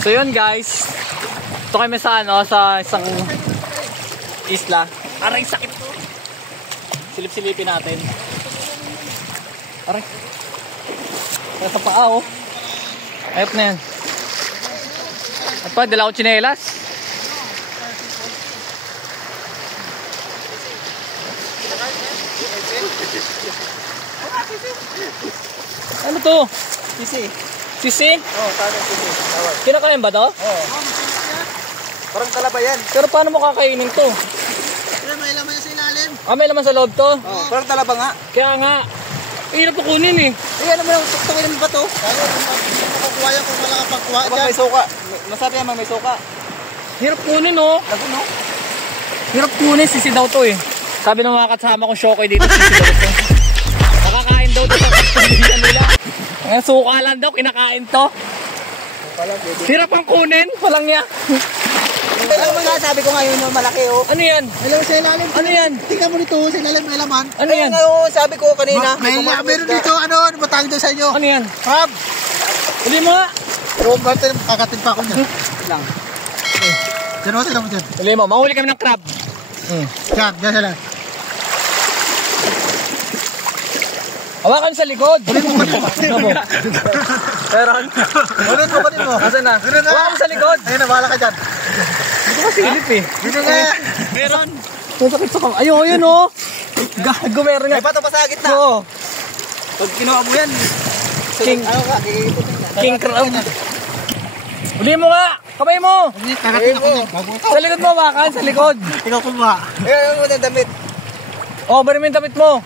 So yun guys, ito kami sa sa isang isla. Aray, sakit to. Silip-silipin natin. Aray. Sa paa oh. Ayop na yan. At pa, dala ko tsinelas. Ano to? Sisi. Sisi? Oo, sana sisi. Kinakain ba to? Oo. Parang talaba yan. Pero paano mo kakainin to? Pero may laman sa ilalim. Ah, may laman sa loob to? Oo, parang talaba nga. Kaya nga. Hirap po kunin eh. Ano mo lang, tuktungin mo ba to? Ano, makukuha yan kung wala ka pagkuha dyan. May suka. Masabi naman may suka. Hirap kunin oh. Lago no? Hirap kunin, sisi daw to eh. Sabi ng mga kasama ko, Shokoy dito, sisi daw to. Nakakain daw to sa pagpilihan nila. Ang suka lang daw, kinakain to. Hirap ang kunin, walang niya. Ano mo nga, sabi ko ngayon malaki oh. Ano yan? Alam sa ilalim. Ano yan? Tingnan mo dito, sa ilalim may laman. Ano yan? Ngayon, sabi ko kanina. Meron dito, ano ba tawag doon sa inyo? Ano yan? Crab. Uli mo nga. Pero kakatin pa ako niyan. Lang. Diyan mo, sila mo dyan. Uli mo, mahuli kami ng crab. Diyan sila. Hawakan sa likod. Ulit mo ba rin mo? Meron. Ulit mo ba rin mo? Asan na? Hawakan sa likod. Ayun na, bahala ka dyan. Dito ka silip eh. Dito nga. Meron. Masakit sa kam. Ayun oh. Gago meron nga. May bato pa sa gitna. Oo. Pag kinuha mo yan. King. Ano ka? Gigigitin na. King crab. Uli mo nga. Kamay mo. Kakatin ako niyan. Sa likod mo hawakan. Sa likod. Ikaw kumuha. Ayun mo na damit. Oh, bari mo yung damit mo.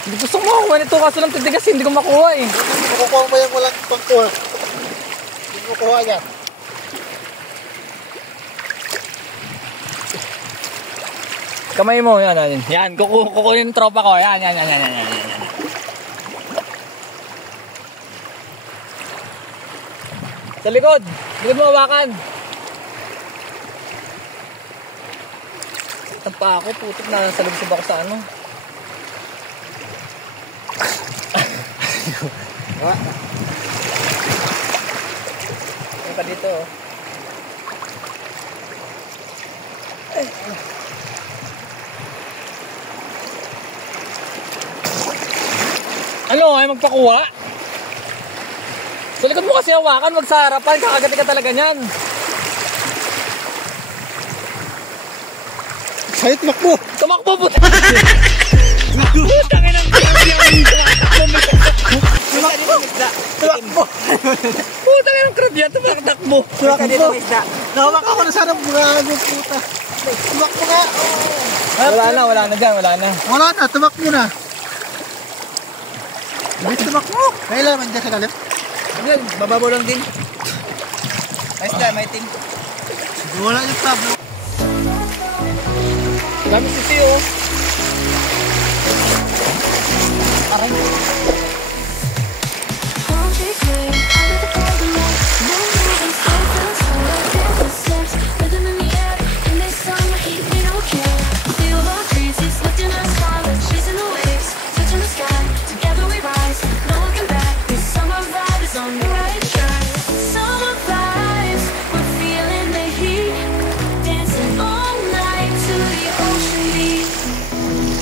Hindi gusto mo makuha nito kaso lang titigas. Hindi ko makuha eh. Makukuha mo yung walang pangkuha. Hindi mo kuha yan. Kamay mo. Yan, yan. Yan. Kukunin yung tropa ko. Yan. Sa likod. Likod mo hawakan. Tagpa ako. Putik na salubsib ako sa ano. Yan pa dito oh. Ano ay magpakuha? Sa likod mo kasi hawakan, wag sa harapan, kakagati ka talaga niyan. Sa'yo tumakbo. Tumakbo po. Putangin ang Tumakbo. Putangin ang crab yan, tumakbo. Tumakbo. Nawak ako na sana bugaan yung puta. Tumakbo nga. Wala na dyan, wala na. Wala na, tumakbo na. Bilis tumakbo. May laman dyan sa lalim. Yan, bababaw lang din. Ayos na, may ting. Wala yung crab. Dami sisi oh. Aray.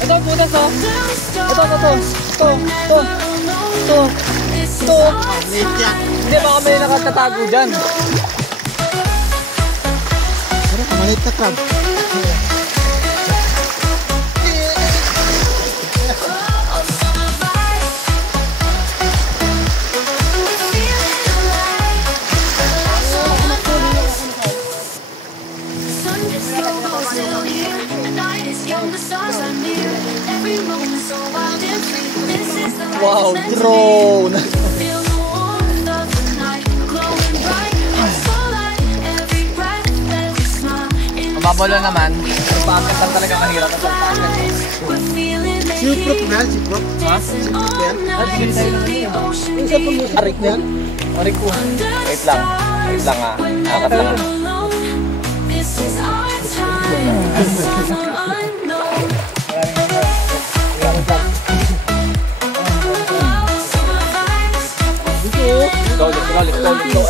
Ito, putas oh. Ito. Hindi ba kami nakatatago dyan? Malit na crab. Wow, drone! Mababalo naman. Pagpakitan talaga mahirap at pagpakitan. Siprop na, siprop. Ha? Siprop yan. At hindi tayo naman yun. Yung sa pag Arik mo? Arik ko. Wait lang. Wait lang ha. Akat lang ha. Let's go.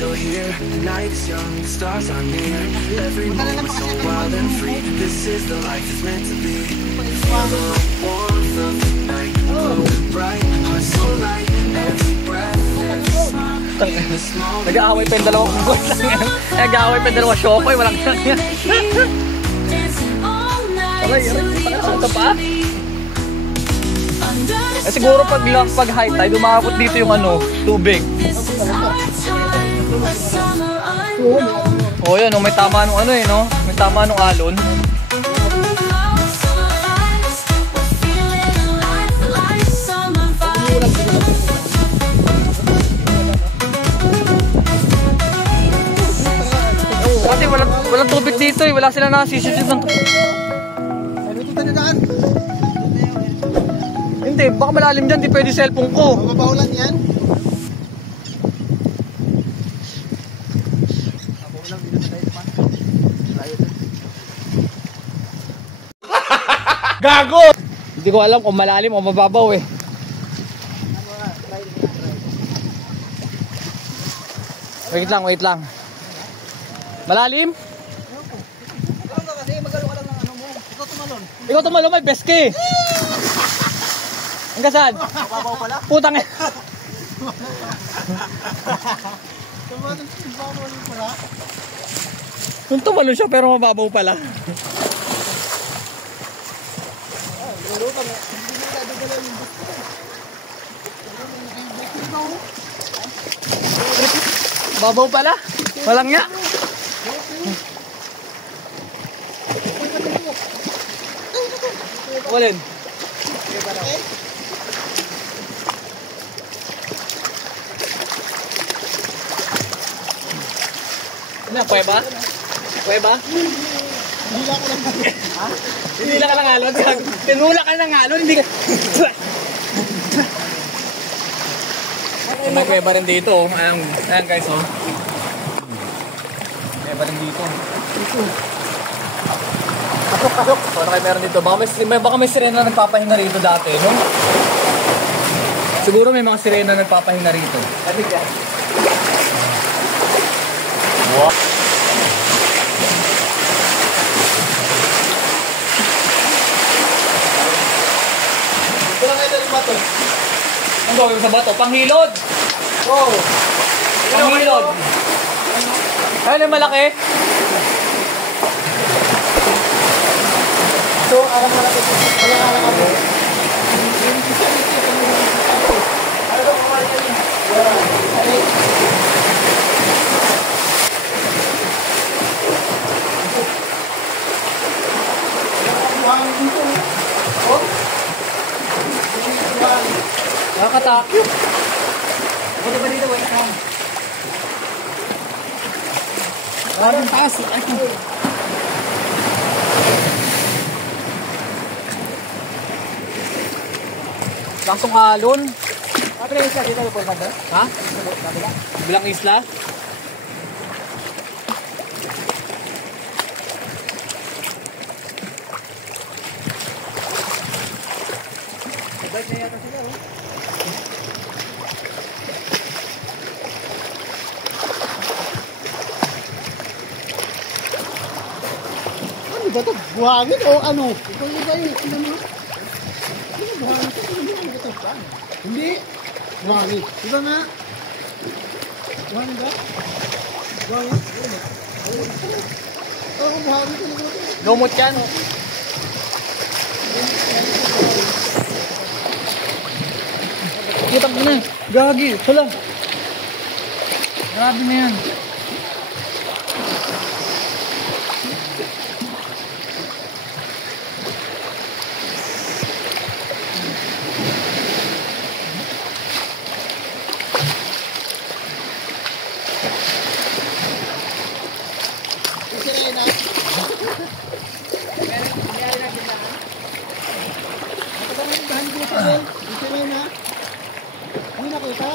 still here, the night's young, the stars are near. Every moment so wild and free. This is the life it's meant to be. Feel the warmth of the night, glowing bright, heart so light. Every breath, every smile, even the small. Nag-aaway pa yung dalawang unggoy lang yan. Nag-aaway pa yung dalawang shokoy, walang lang yan. Alay, ito pa. Eh siguro pag high tide, umakapot dito yung tubig. Oh yan, may tama nung no? May tama nung alon. Kasi walang tubig dito eh, wala sila nakasisisip ng tubig. Hindi, baka malalim dyan, di pwede cellphone ko. Mababawalan yan. Gago! Hindi ko alam kung malalim o mababaw eh. Wait lang. Malalim? Ikaw tumalon, may beske. Hanggang saan? Mababaw pala. Putang eh. Kung tumalon siya pero mababaw pala. Babaw pala. Walang nga. Walin. Ano, kuweba? Kuweba? Hindi lang ka lang alon. Tinula ka lang alon, hindi ka... May kuweba rin dito. Ayan guys, oh. Kuweba rin dito. Pasok. So, ano kayo meron dito? Baka may sirena na nagpapahinga rito dati, no? Siguro may mga sirena na nagpapahinga rito. Atik yan. Wow. Ito lang ito yung bato. Ang gawin sa bato? Panghilod! Wow! Panghilod! Ayun yung malaki. So, alam mo na ito. Alam mo. Ano ito? Nakakatakyo. Ano ba dito? Wait lang. Maraming taas. Langsung alon. Ano yung isla dito? Ha? Bilang isla? Bait na yata sila, no? Ano ba ito? Buhangin o ano? Ito ba yung ano mo? Ano buhangin ito? Hindi. Buhangin. Diba nga? Buhangin ba? Buhangin? Ito ako buhangin. Lumot yan. Kitang na. Gagi. Hala. Grabe na yan. Hindi nakita.